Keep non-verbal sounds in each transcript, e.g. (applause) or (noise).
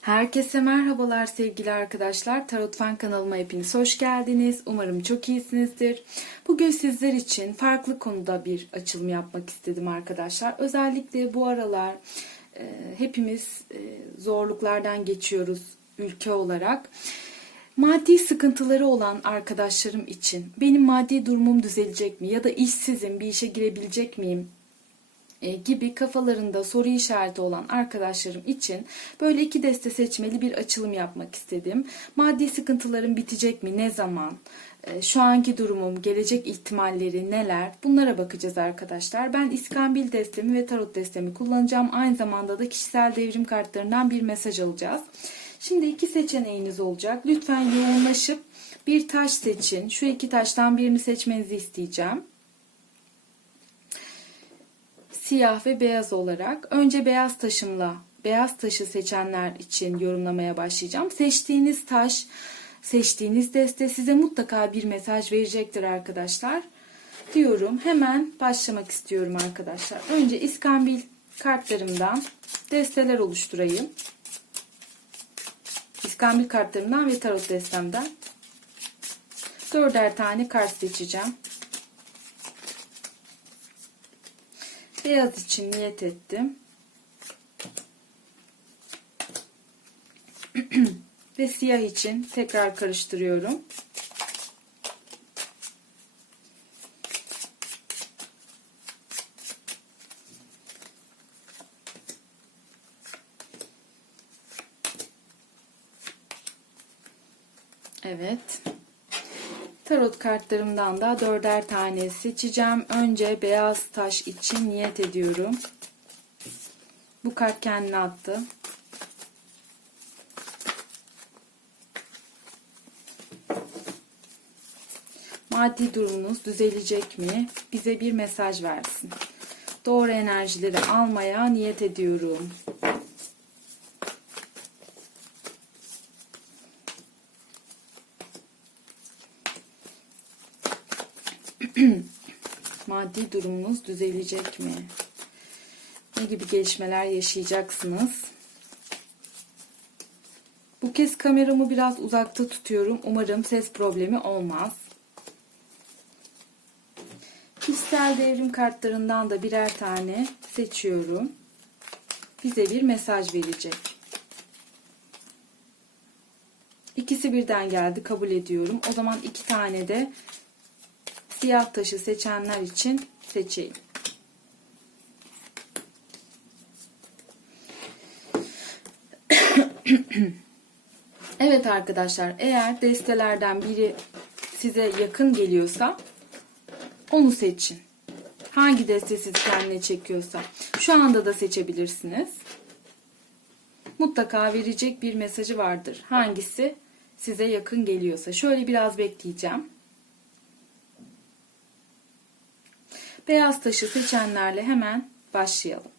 Herkese merhabalar sevgili arkadaşlar. Tarot Fen kanalıma hepiniz hoş geldiniz. Umarım çok iyisinizdir. Bugün sizler için farklı konuda bir açılım yapmak istedim arkadaşlar. Özellikle bu aralar e, hepimiz e, zorluklardan geçiyoruz ülke olarak. Maddi sıkıntıları olan arkadaşlarım için benim maddi durumum düzelecek mi ya da işsizim bir işe girebilecek miyim gibi kafalarında soru işareti olan arkadaşlarım için böyle iki deste seçmeli bir açılım yapmak istedim. Maddi sıkıntılarım bitecek mi? Ne zaman? E, Şu anki durumum, gelecek ihtimalleri neler? Bunlara bakacağız arkadaşlar. Ben İskambil destemi ve tarot destemi kullanacağım. Aynı zamanda da kişisel devrim kartlarından bir mesaj alacağız. Şimdi iki seçeneğiniz olacak. Lütfen yoğunlaşıp bir taş seçin. Şu iki taştan birini seçmenizi isteyeceğim siyah ve beyaz olarak önce beyaz taşımla beyaz taşı seçenler için yorumlamaya başlayacağım. Seçtiğiniz taş, seçtiğiniz deste size mutlaka bir mesaj verecektir arkadaşlar. Diyorum. Hemen başlamak istiyorum arkadaşlar. Önce iskambil kartlarımdan desteler oluşturayım. İskambil kartlarımdan ve tarot destemden dörder tane kart seçeceğim. Beyaz için niyet ettim. (clears throat) Ve siyah için tekrar karıştırıyorum. Evet. Tarot kartlarımdan da dörder tane seçeceğim. Önce beyaz taş için niyet ediyorum. Bu kart kendine attı. Maddi durumunuz düzelecek mi? Bize bir mesaj versin. Doğru enerjileri almaya niyet ediyorum. Maddi durumunuz düzelecek mi? Ne gibi gelişmeler yaşayacaksınız? Bu kez kameramı biraz uzakta tutuyorum. Umarım ses problemi olmaz. Kişisel devrim kartlarından da birer tane seçiyorum. Bize bir mesaj verecek. İkisi birden geldi. Kabul ediyorum. O zaman iki tane de siyah taşı seçenler için seçeyim. (coughs) evet arkadaşlar eğer destelerden biri size yakın geliyorsa onu seçin. Hangi deste sizi kendine çekiyorsa. Şu anda da seçebilirsiniz. Mutlaka verecek bir mesajı vardır. Hangisi size yakın geliyorsa. Şöyle biraz bekleyeceğim. Beyaz taşı seçenlerle hemen başlayalım.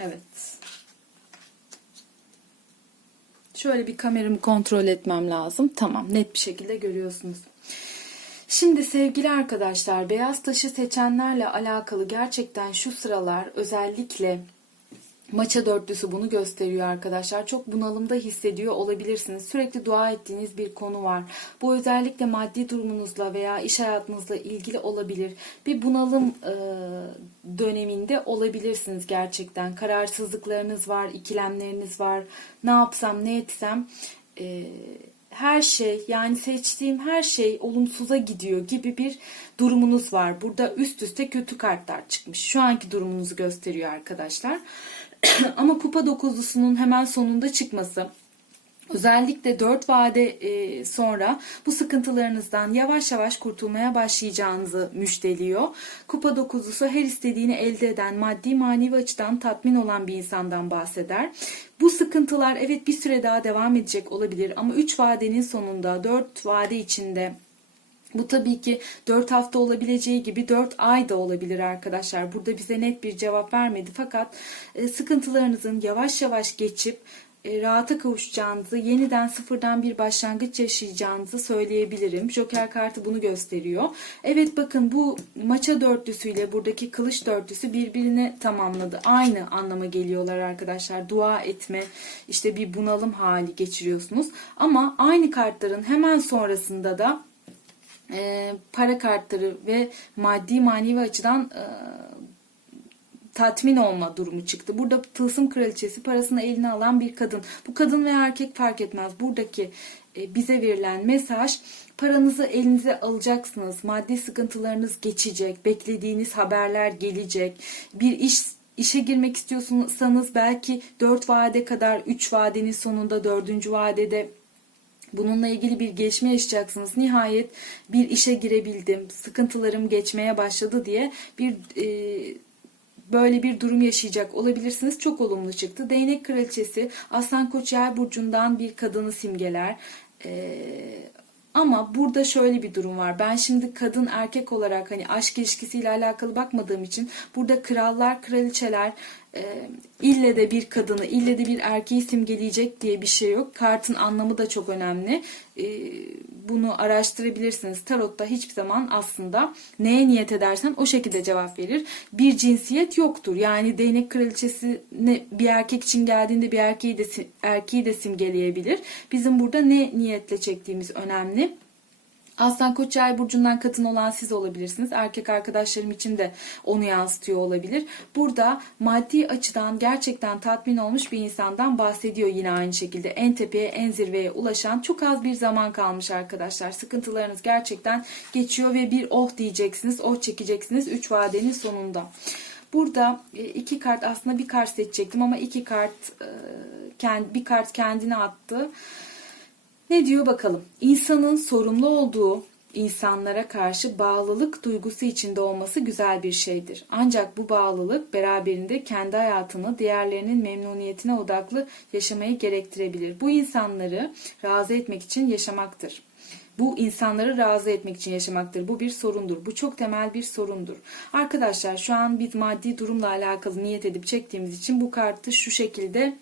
Evet. Şöyle bir kameramı kontrol etmem lazım. Tamam net bir şekilde görüyorsunuz. Şimdi sevgili arkadaşlar beyaz taşı seçenlerle alakalı gerçekten şu sıralar özellikle Maça dörtlüsü bunu gösteriyor arkadaşlar. Çok bunalımda hissediyor olabilirsiniz. Sürekli dua ettiğiniz bir konu var. Bu özellikle maddi durumunuzla veya iş hayatınızla ilgili olabilir. Bir bunalım e, döneminde olabilirsiniz gerçekten. Kararsızlıklarınız var, ikilemleriniz var. Ne yapsam, ne etsem... E, her şey yani seçtiğim her şey olumsuza gidiyor gibi bir durumunuz var. Burada üst üste kötü kartlar çıkmış. Şu anki durumunuzu gösteriyor arkadaşlar. (coughs) Ama kupa dokuzlusunun hemen sonunda çıkması Özellikle 4 vade e, sonra bu sıkıntılarınızdan yavaş yavaş kurtulmaya başlayacağınızı müjdeliyor. Kupa dokuzusu her istediğini elde eden, maddi manevi açıdan tatmin olan bir insandan bahseder. Bu sıkıntılar evet bir süre daha devam edecek olabilir ama 3 vadenin sonunda 4 vade içinde bu tabii ki 4 hafta olabileceği gibi 4 ay da olabilir arkadaşlar. Burada bize net bir cevap vermedi fakat e, sıkıntılarınızın yavaş yavaş geçip e, rahata kavuşacağınızı, yeniden sıfırdan bir başlangıç yaşayacağınızı söyleyebilirim. Joker kartı bunu gösteriyor. Evet bakın bu maça dörtlüsüyle buradaki kılıç dörtlüsü birbirini tamamladı. Aynı anlama geliyorlar arkadaşlar. Dua etme, işte bir bunalım hali geçiriyorsunuz. Ama aynı kartların hemen sonrasında da e, para kartları ve maddi manevi açıdan e, tatmin olma durumu çıktı. Burada tılsım kraliçesi parasını eline alan bir kadın. Bu kadın veya erkek fark etmez. Buradaki e, bize verilen mesaj paranızı elinize alacaksınız. Maddi sıkıntılarınız geçecek. Beklediğiniz haberler gelecek. Bir iş işe girmek istiyorsanız belki 4 vade kadar 3 vadenin sonunda 4. vadede Bununla ilgili bir gelişme yaşayacaksınız. Nihayet bir işe girebildim, sıkıntılarım geçmeye başladı diye bir e, böyle bir durum yaşayacak olabilirsiniz. Çok olumlu çıktı. Değnek kraliçesi Aslan Koç Yay burcundan bir kadını simgeler. Ee, ama burada şöyle bir durum var. Ben şimdi kadın erkek olarak hani aşk ilişkisiyle alakalı bakmadığım için burada krallar, kraliçeler e, ille de bir kadını, ille de bir erkeği simgeleyecek diye bir şey yok. Kartın anlamı da çok önemli. E, bunu araştırabilirsiniz. Tarotta hiçbir zaman aslında neye niyet edersen o şekilde cevap verir. Bir cinsiyet yoktur. Yani değnek kraliçesi ne bir erkek için geldiğinde bir erkeği de erkeği de simgeleyebilir. Bizim burada ne niyetle çektiğimiz önemli. Aslan Koç Yay burcundan kadın olan siz olabilirsiniz. Erkek arkadaşlarım için de onu yansıtıyor olabilir. Burada maddi açıdan gerçekten tatmin olmuş bir insandan bahsediyor yine aynı şekilde. En tepeye, en zirveye ulaşan çok az bir zaman kalmış arkadaşlar. Sıkıntılarınız gerçekten geçiyor ve bir oh diyeceksiniz, oh çekeceksiniz 3 vadenin sonunda. Burada e, iki kart aslında bir kart seçecektim ama iki kart e, bir kart kendine attı. Ne diyor bakalım? İnsanın sorumlu olduğu insanlara karşı bağlılık duygusu içinde olması güzel bir şeydir. Ancak bu bağlılık beraberinde kendi hayatını diğerlerinin memnuniyetine odaklı yaşamayı gerektirebilir. Bu insanları razı etmek için yaşamaktır. Bu insanları razı etmek için yaşamaktır. Bu bir sorundur. Bu çok temel bir sorundur. Arkadaşlar şu an biz maddi durumla alakalı niyet edip çektiğimiz için bu kartı şu şekilde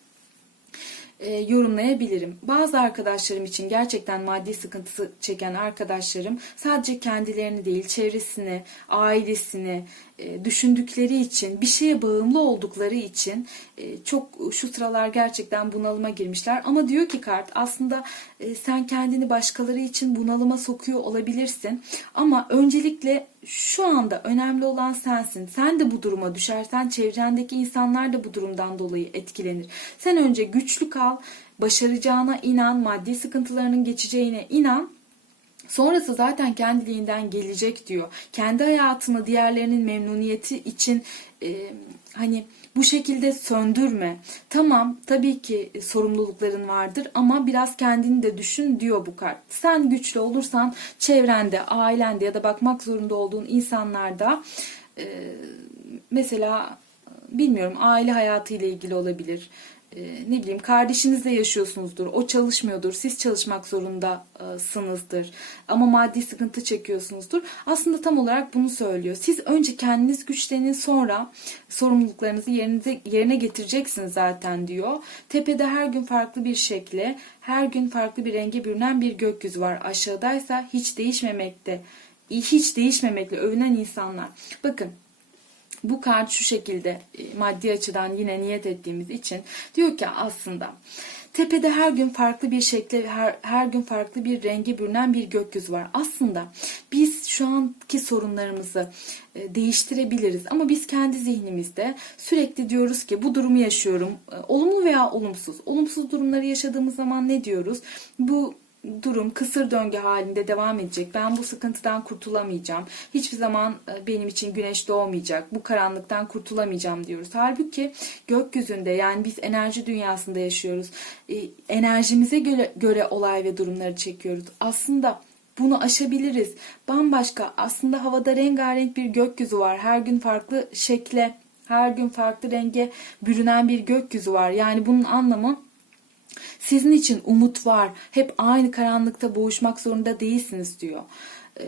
e, yorumlayabilirim. Bazı arkadaşlarım için gerçekten maddi sıkıntısı çeken arkadaşlarım sadece kendilerini değil çevresini, ailesini düşündükleri için, bir şeye bağımlı oldukları için e, çok şu sıralar gerçekten bunalıma girmişler. Ama diyor ki kart aslında e, sen kendini başkaları için bunalıma sokuyor olabilirsin. Ama öncelikle şu anda önemli olan sensin. Sen de bu duruma düşersen çevrendeki insanlar da bu durumdan dolayı etkilenir. Sen önce güçlü kal, başaracağına inan, maddi sıkıntılarının geçeceğine inan. Sonrası zaten kendiliğinden gelecek diyor. Kendi hayatını diğerlerinin memnuniyeti için e, hani bu şekilde söndürme. Tamam tabii ki sorumlulukların vardır ama biraz kendini de düşün diyor bu kart. Sen güçlü olursan çevrende, ailende ya da bakmak zorunda olduğun insanlarda e, mesela bilmiyorum aile hayatı ile ilgili olabilir e, ne bileyim kardeşinizle yaşıyorsunuzdur. O çalışmıyordur. Siz çalışmak zorundasınızdır. Ama maddi sıkıntı çekiyorsunuzdur. Aslında tam olarak bunu söylüyor. Siz önce kendiniz güçlenin sonra sorumluluklarınızı yerine, yerine getireceksiniz zaten diyor. Tepede her gün farklı bir şekle, her gün farklı bir renge bürünen bir gökyüzü var. Aşağıdaysa hiç değişmemekte, hiç değişmemekle övünen insanlar. Bakın bu kart şu şekilde e, maddi açıdan yine niyet ettiğimiz için diyor ki aslında tepede her gün farklı bir şekle her, her gün farklı bir rengi bürünen bir gökyüzü var. Aslında biz şu anki sorunlarımızı e, değiştirebiliriz ama biz kendi zihnimizde sürekli diyoruz ki bu durumu yaşıyorum. E, olumlu veya olumsuz. Olumsuz durumları yaşadığımız zaman ne diyoruz? Bu durum kısır döngü halinde devam edecek. Ben bu sıkıntıdan kurtulamayacağım. Hiçbir zaman e, benim için güneş doğmayacak. Bu karanlıktan kurtulamayacağım diyoruz. Halbuki gökyüzünde yani biz enerji dünyasında yaşıyoruz. E, Enerjimize göre, göre olay ve durumları çekiyoruz. Aslında bunu aşabiliriz. Bambaşka aslında havada rengarenk bir gökyüzü var. Her gün farklı şekle, her gün farklı renge bürünen bir gökyüzü var. Yani bunun anlamı sizin için umut var. Hep aynı karanlıkta boğuşmak zorunda değilsiniz diyor. Ee,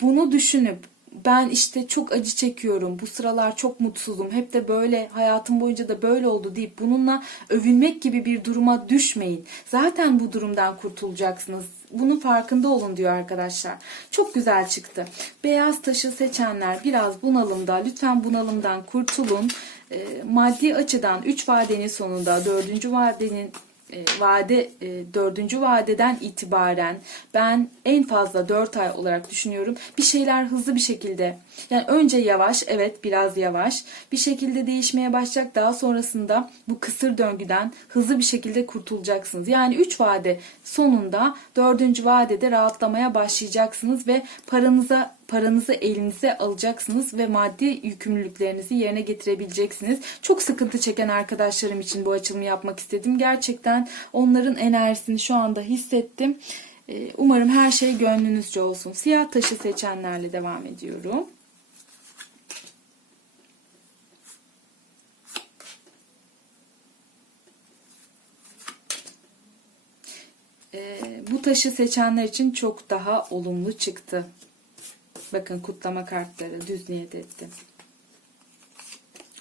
bunu düşünüp ben işte çok acı çekiyorum. Bu sıralar çok mutsuzum. Hep de böyle hayatım boyunca da böyle oldu deyip bununla övünmek gibi bir duruma düşmeyin. Zaten bu durumdan kurtulacaksınız. Bunun farkında olun diyor arkadaşlar. Çok güzel çıktı. Beyaz taşı seçenler biraz bunalımda. Lütfen bunalımdan kurtulun. Ee, maddi açıdan 3 vadenin sonunda 4. vadenin e, vade e, dördüncü vadeden itibaren ben en fazla 4 ay olarak düşünüyorum. Bir şeyler hızlı bir şekilde yani önce yavaş evet biraz yavaş bir şekilde değişmeye başlayacak. Daha sonrasında bu kısır döngüden hızlı bir şekilde kurtulacaksınız. Yani 3 vade sonunda 4. vadede rahatlamaya başlayacaksınız ve paranıza paranızı elinize alacaksınız ve maddi yükümlülüklerinizi yerine getirebileceksiniz. Çok sıkıntı çeken arkadaşlarım için bu açılımı yapmak istedim. Gerçekten onların enerjisini şu anda hissettim. Ee, Umarım her şey gönlünüzce olsun. Siyah taşı seçenlerle devam ediyorum. Ee, bu taşı seçenler için çok daha olumlu çıktı. Bakın kutlama kartları düz niyet etti.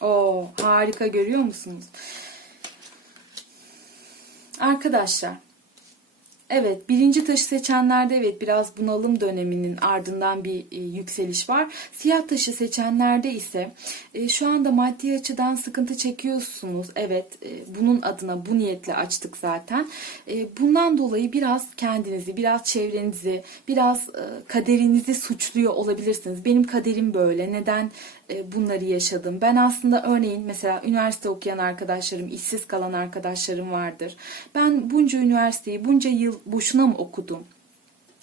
Oo harika görüyor musunuz? Arkadaşlar Evet, birinci taşı seçenlerde evet biraz bunalım döneminin ardından bir e, yükseliş var. Siyah taşı seçenlerde ise e, şu anda maddi açıdan sıkıntı çekiyorsunuz. Evet, e, bunun adına bu niyetle açtık zaten. E, bundan dolayı biraz kendinizi, biraz çevrenizi, biraz e, kaderinizi suçluyor olabilirsiniz. Benim kaderim böyle. Neden bunları yaşadım? Ben aslında örneğin mesela üniversite okuyan arkadaşlarım, işsiz kalan arkadaşlarım vardır. Ben bunca üniversiteyi, bunca yıl boşuna mı okudum?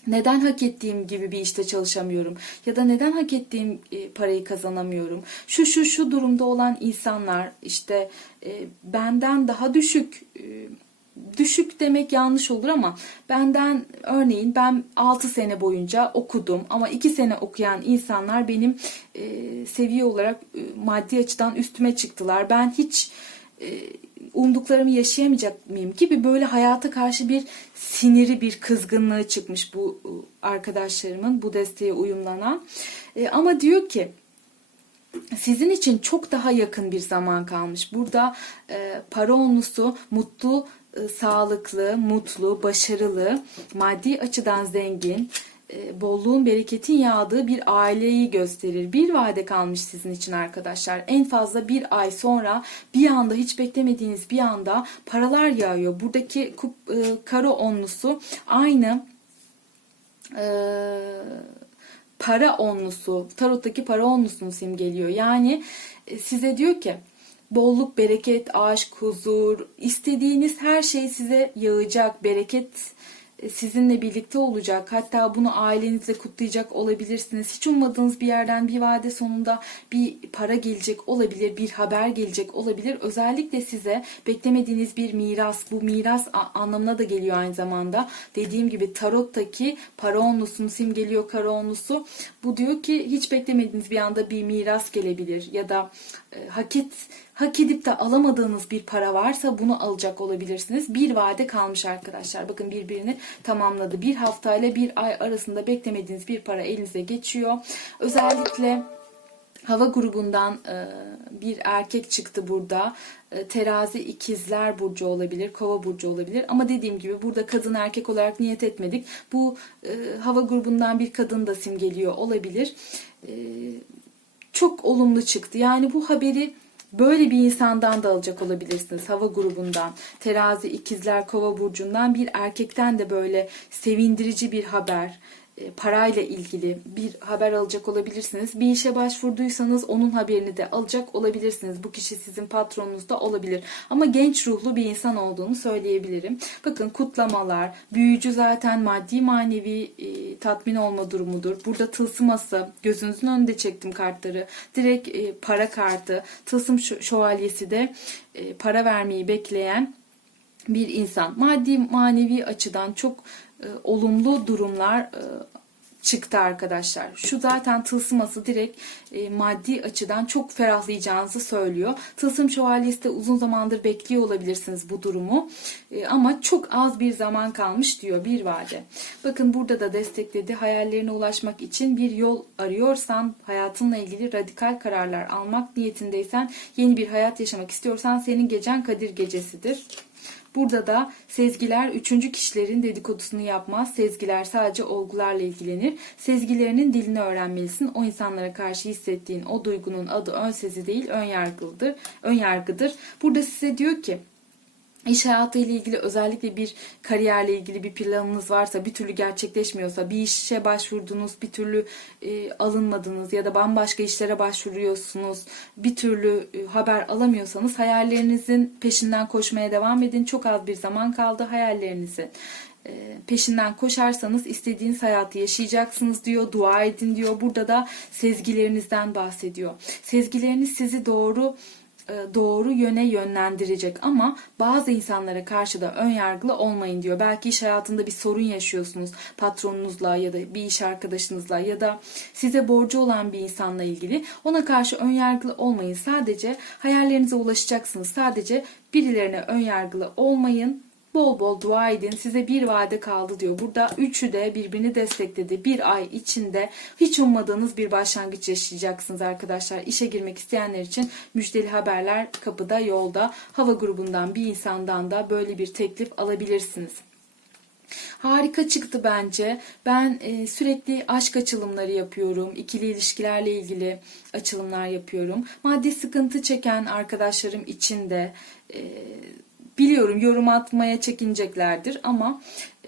Neden hak ettiğim gibi bir işte çalışamıyorum? Ya da neden hak ettiğim e, parayı kazanamıyorum? Şu şu şu durumda olan insanlar işte e, benden daha düşük e, düşük demek yanlış olur ama benden örneğin ben 6 sene boyunca okudum ama 2 sene okuyan insanlar benim e, seviye olarak e, maddi açıdan üstüme çıktılar. Ben hiç e, umduklarımı yaşayamayacak mıyım gibi böyle hayata karşı bir siniri bir kızgınlığı çıkmış bu e, arkadaşlarımın bu desteğe uyumlanan. E, ama diyor ki sizin için çok daha yakın bir zaman kalmış. Burada e, para onlusu mutlu, sağlıklı, mutlu, başarılı, maddi açıdan zengin, e, bolluğun, bereketin yağdığı bir aileyi gösterir. Bir vade kalmış sizin için arkadaşlar. En fazla bir ay sonra bir anda hiç beklemediğiniz bir anda paralar yağıyor. Buradaki e, karo onlusu aynı para onlusu, tarottaki para onlusunu simgeliyor. Yani e, size diyor ki bolluk, bereket, aşk, huzur, istediğiniz her şey size yağacak, bereket e, sizinle birlikte olacak. Hatta bunu ailenizle kutlayacak olabilirsiniz. Hiç ummadığınız bir yerden bir vade sonunda bir para gelecek olabilir, bir haber gelecek olabilir. Özellikle size beklemediğiniz bir miras, bu miras anlamına da geliyor aynı zamanda. Dediğim gibi tarottaki para onlusunu simgeliyor kara onlusu. Bu diyor ki hiç beklemediğiniz bir anda bir miras gelebilir ya da hak et hak edip de alamadığınız bir para varsa bunu alacak olabilirsiniz. Bir vade kalmış arkadaşlar. Bakın birbirini tamamladı. Bir haftayla bir ay arasında beklemediğiniz bir para elinize geçiyor. Özellikle hava grubundan e, bir erkek çıktı burada. E, terazi ikizler burcu olabilir, kova burcu olabilir. Ama dediğim gibi burada kadın erkek olarak niyet etmedik. Bu e, hava grubundan bir kadın da simgeliyor olabilir. Çok olumlu çıktı. Yani bu haberi Böyle bir insandan da alacak olabilirsiniz. Hava grubundan, terazi, ikizler, kova burcundan bir erkekten de böyle sevindirici bir haber, parayla ilgili bir haber alacak olabilirsiniz. Bir işe başvurduysanız onun haberini de alacak olabilirsiniz. Bu kişi sizin patronunuz da olabilir. Ama genç ruhlu bir insan olduğunu söyleyebilirim. Bakın kutlamalar, büyücü zaten maddi manevi e, tatmin olma durumudur. Burada tılsıması, gözünüzün önünde çektim kartları. Direkt e, para kartı, tılsım şö- şövalyesi de e, para vermeyi bekleyen bir insan. Maddi manevi açıdan çok e, olumlu durumlar e, çıktı arkadaşlar. Şu zaten tılsıması direkt e, maddi açıdan çok ferahlayacağınızı söylüyor. Tılsım şövalyesi de uzun zamandır bekliyor olabilirsiniz bu durumu. E, ama çok az bir zaman kalmış diyor bir vade. Bakın burada da destekledi. Hayallerine ulaşmak için bir yol arıyorsan, hayatınla ilgili radikal kararlar almak niyetindeysen, yeni bir hayat yaşamak istiyorsan senin gecen Kadir gecesidir. Burada da sezgiler üçüncü kişilerin dedikodusunu yapmaz. Sezgiler sadece olgularla ilgilenir. Sezgilerinin dilini öğrenmelisin. O insanlara karşı hissettiğin o duygunun adı ön sezi değil, ön yargıdır. Ön yargıdır. Burada size diyor ki İş hayatı ile ilgili özellikle bir kariyerle ilgili bir planınız varsa bir türlü gerçekleşmiyorsa bir işe başvurdunuz bir türlü e, alınmadınız ya da bambaşka işlere başvuruyorsunuz bir türlü e, haber alamıyorsanız hayallerinizin peşinden koşmaya devam edin. Çok az bir zaman kaldı hayallerinizin e, peşinden koşarsanız istediğiniz hayatı yaşayacaksınız diyor. Dua edin diyor. Burada da sezgilerinizden bahsediyor. Sezgileriniz sizi doğru doğru yöne yönlendirecek ama bazı insanlara karşı da ön yargılı olmayın diyor. Belki iş hayatında bir sorun yaşıyorsunuz patronunuzla ya da bir iş arkadaşınızla ya da size borcu olan bir insanla ilgili ona karşı ön yargılı olmayın. Sadece hayallerinize ulaşacaksınız. Sadece birilerine ön yargılı olmayın. Bol bol dua edin. Size bir vade kaldı diyor. Burada üçü de birbirini destekledi. Bir ay içinde hiç ummadığınız bir başlangıç yaşayacaksınız arkadaşlar. İşe girmek isteyenler için müjdeli haberler kapıda, yolda. Hava grubundan bir insandan da böyle bir teklif alabilirsiniz. Harika çıktı bence. Ben e, sürekli aşk açılımları yapıyorum. İkili ilişkilerle ilgili açılımlar yapıyorum. Maddi sıkıntı çeken arkadaşlarım için de e, biliyorum yorum atmaya çekineceklerdir ama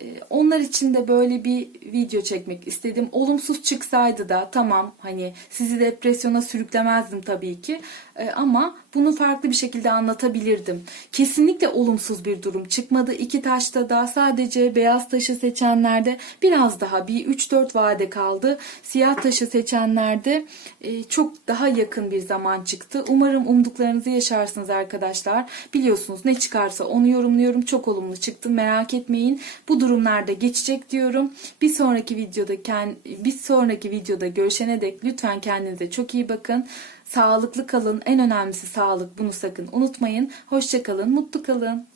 e, onlar için de böyle bir video çekmek istedim. Olumsuz çıksaydı da tamam hani sizi depresyona sürüklemezdim tabii ki E, ama bunu farklı bir şekilde anlatabilirdim. Kesinlikle olumsuz bir durum çıkmadı. İki taşta da sadece beyaz taşı seçenlerde biraz daha bir 3-4 vade kaldı. Siyah taşı seçenlerde e, çok daha yakın bir zaman çıktı. Umarım umduklarınızı yaşarsınız arkadaşlar. Biliyorsunuz ne çıkarsa onu yorumluyorum. Çok olumlu çıktı. Merak etmeyin. Bu durumlarda geçecek diyorum. Bir sonraki videoda bir sonraki videoda görüşene dek lütfen kendinize çok iyi bakın. Sağlıklı kalın. En önemlisi sağlık. Bunu sakın unutmayın. Hoşça kalın, mutlu kalın.